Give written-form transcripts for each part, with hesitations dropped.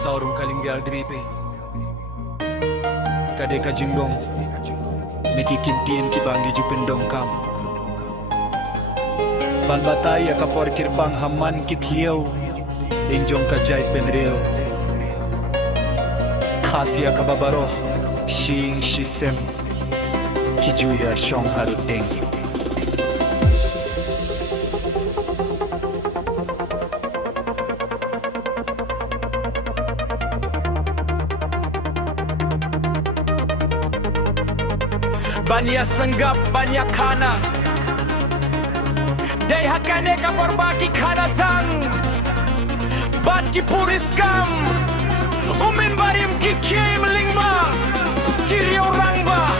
saurong kalinggal dripe kade ka jinggong mikikintin kibangi jupendong kam ban bataya ka porkir bang haman kitliyaw injong ka jait benreo khasi ka babaro shing shisem kijuya shong haruteng banyak senggap, banyak kana Day hakane kapor baki kana tang Bat ki puris kam Umin barim ki kiem lingma Kirio rangba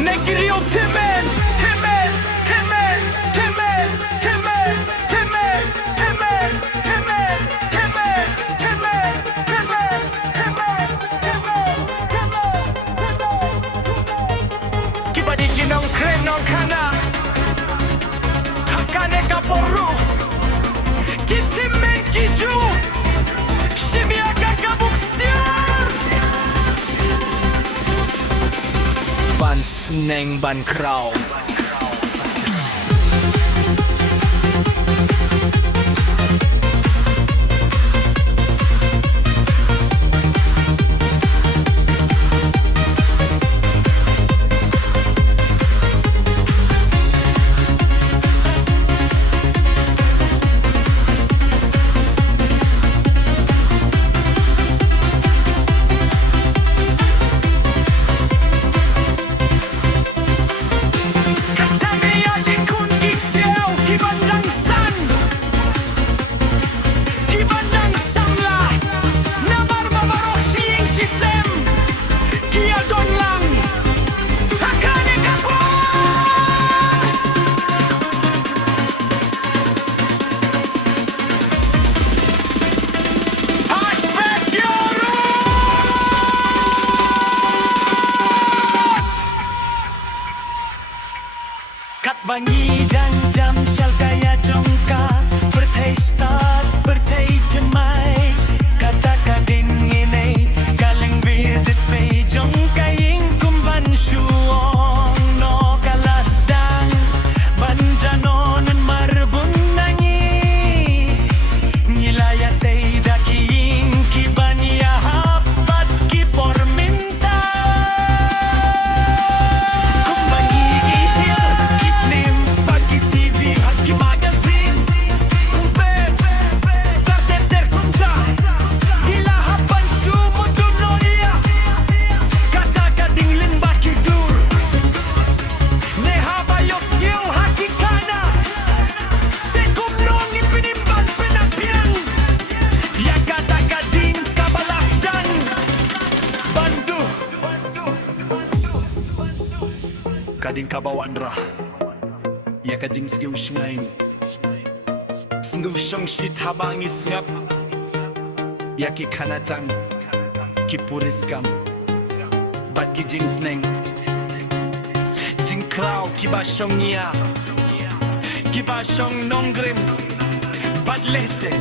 Ne kirio temen Temen, temen, temen, temen, temen, temen, temen, temen, temen, temen, temen, temen, Ginong krenong kana Hakane kaporu Kitimen kiju Shimiaka kabuksiar Ban sneng ban kraw Kat bangi dan jam syal kaya jongka Bertei start, bertei temai Katakan din ngene Kaleng virdit pei jongka ying kumban syuong No kalas dang Banjanonan marbun nangi Nilayatay daki ying kiban yahap Pat kipor minta Kading kabawan ra Ya kajing sige usngain Singgu syong shit habang isngap Ya ki kanatang Ki puriskam Bad ki jing sneng Jing kraw ki ba syong niya Ki ba syong nonggrim Bad lese